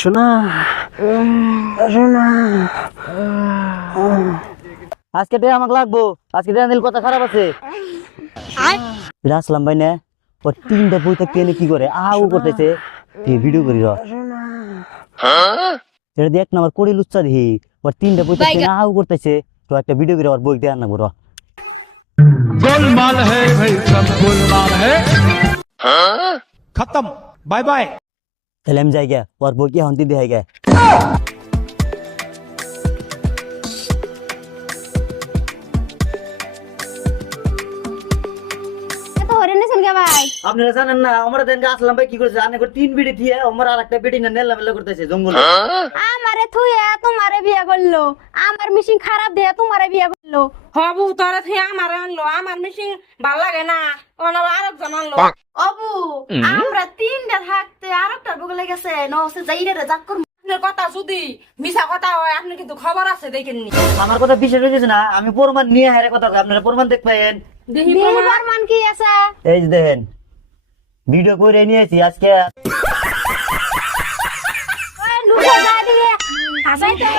শোনা শোনা আজকে ডে আমাকে লাগবো, আজকে ডে নিল কথা খারাপ আছে। আসলাম ভাই না ওর 3টা বই থাকতে এনে কি করে আউ করতেছে, ভিডিও করি এটা দেখ না আমার কড়ি লুচ্চা দিহি, ওর 3টা বই থাকতে আউ করতেছে, তো একটা ভিডিও করে ওর বই দেওয়ার না বড় गोलमाल है भाई, सब गोलमाल है। खत्म, बाय बाय। তাহলে আমি যাই গে, ওর বই কি হন্তি দেখাই গে। আপনারা জানেন না আমরা দেন আসলাম ভাই কি করেছে, আনে করে 3 বিড়ি দিয়ে আমার আরেকটা বিড়ি না নেলা মেলা করতেছে জঙ্গলে। আমারে থুয়া তোমারে বিয়া করলো, আমার মিশিং খারাপ দেয়া তোমারে বিয়া করলো। হবু তোরে থুয়া আমারে আনলো, আমার মিশিং ভাল লাগে না, ওনার আরেকজন আনলো। অবু আমরা 3টা থাকতে আরেকটার বগলে গেছে নসে যাইরে জাক করব। আপনার কথা যদি মিছা কথা হয় আপনি কিন্তু খবর আছে দেখেননি। আমার কথা বিশ্বাস হইছে না, আমি প্রমাণ নিয়ে হারে কথা কই, আপনারা প্রমাণ দেখবেন। দেখি প্রমাণ কি আছে? এই যে দেখেন ভিডিও করে নিয়েছি আজকে। ওই নুসে যা দিকে হাসাইতে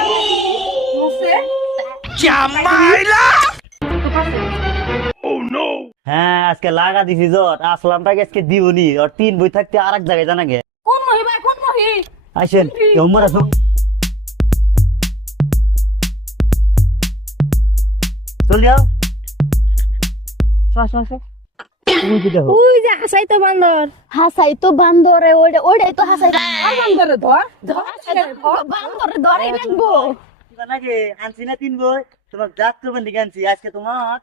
মুসে चामाइला। হ্যাঁ আজকে লাগা দিছি জট, আসলামটাকে আজকে দিবনি, আর 3 বই থাকতে আরেক জায়গায় জানা গে। কোন মহি ভাই কোন মহি? আইছেন তোমরা সব চল যাও। ওই যে হাসাইতো বান্দর, হাসাইতো বান্দরে ওইটাই তো হাসাইতো আর বান্দরে ধর ধর বান্দরে ধরে রাখবো। নাকি আনছি না 3 বই, তোমার জাত করবেন দিকে আনছি আজকে, তোমার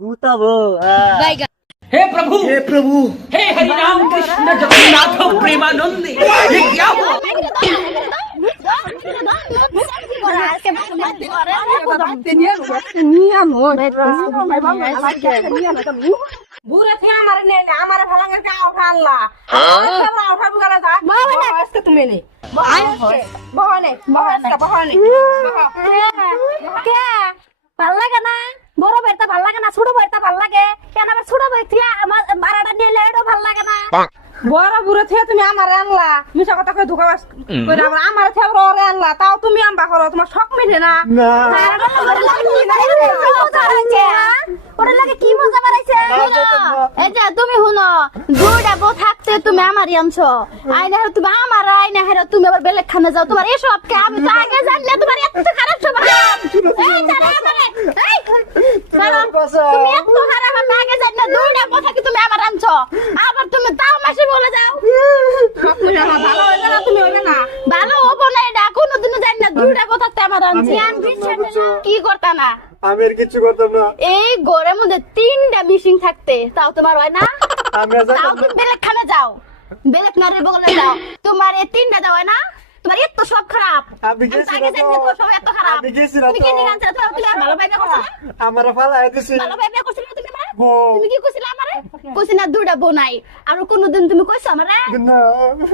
গুতাবো। हे प्रभु, हे हरि राम कृष्ण जगन्नाथ प्रेमानंद, ये क्या हुआ? বুড়ে থিয়া আমারে নে না, আমারে ভালাঙ্গের কা উঠা আল্লাহ। আমারে সবরা উঠা বুগারা যা। আজকে তুমি নে। বহনে বহনে। কে ভাল লাগে না? বড় ভাইটা ভাল লাগে না, ছোট ভাইটা ভাল লাগে কেন? আবার ছোট ভাই থিয়া আমার মারাটা নিলে এটাও ভাল লাগে না। বড় বুড়ে থিয়া তুমি আমারে আনলা, মিছা কথা কই ধোকা বাস কইরা আবার আমারে থিয়া ওরে আনলা, তাও তুমি আনবা করো, তোমার শখ মিলে না। ওটা লাগে কি মজা বাড়াইছে। এই যে তুমি শুনো, 2টা বউ থাকতে তুমি আমারই আনছো, আইনা হেরো তুমি আমার, আইনা হেরো তুমি আবার বেলেগ খানে যাও। তোমার এসব কে? আমি তো আগে জানলে তোমার এত খারাপ স্বভাব। এই জানে আমারে, এই বাবা, তুমি এত খারাপ, আমি আগে জানলে 2টা বউ থাকতে তুমি আমার আনছো, আবার তুমি তাও মাসি বলে যাও। শখ মিলে না, ভালো হইবে না, তুমি হইবে না। ভালো হবো না, এটা কোনোদিনও জানি না 2টা বউ থাকতে আমার আনছি। কি করতা না? আমি আর কিছু করতাম না। এই ঘরের মধ্যে 3টা মিশিং থাকতে তাও তোমার হয় না? আমি আর তাও তুমি বেলেগ খানে যাও, বেলেগ নারে বগলে যাও, তোমার এই 3টা যাও হয় না? তোমার এত সব খারাপ। আমি গেছি আগে না জানলে তো। তোর সব এত খারাপ। আমি গেছি না তুমি তো। কি নিয়ে আনছো? তুমি আর ভালো ভাইবা করছো না? আমার ফালাই দিছি। ভালো ভাইবা করছিলে তুমি আমারে? বউ। তুমি কি কইছিলে আমারে? কইছি না 2টা বউ নাই। আর কোনদিন তুমি কইছো আমারে? না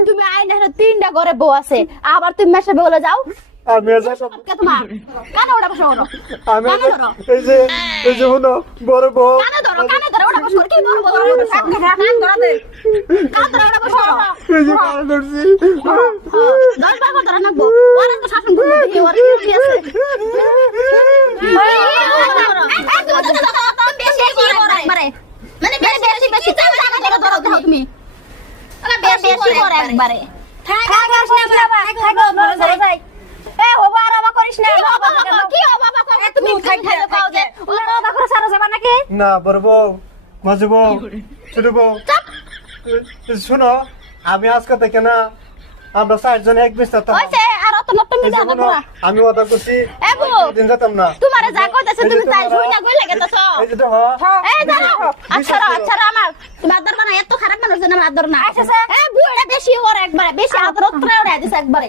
তুমি আইনা 3টা ঘরে বউ আছে, আবার তুমি মেশে বগলে যাও। আমি আর যাইতাম না। কে তোমার কানে ওটা বসো করো, আমি আর কানে ধরো, এই যে হলো বড় বউ। কানে ধরো ওটা বসো কি বড় বড় কানে ধরো দে, কানে ধরো ওটা বসো। এই যে কানে ধরছি। 10 বার করে রাখবো, ওরা তো শাসন করবে, দেখি ওর কি আছে। মানে বেশি ধরো তুমি, বেশি করে একবারে না বড় বউ, মাঝে বউ, ছোট বউ, শোনো আমি আজকে থেকে না আমরা 4 জন এক বিস্তার আমি ওটা করছি দিন যেতাম না। তোমারে যা কইতাছে তুমি তাই ঝুইটা কই লাগেতাছ। এই যে দেখো এই দাঁড়াও, আচ্ছা না আমার তুমি আদর বানা, এত খারাপ মানুষ না আমার আদর না। এ বুড়া বেশি ওর একবারে বেশি আদর ওরে দিছে একবারে।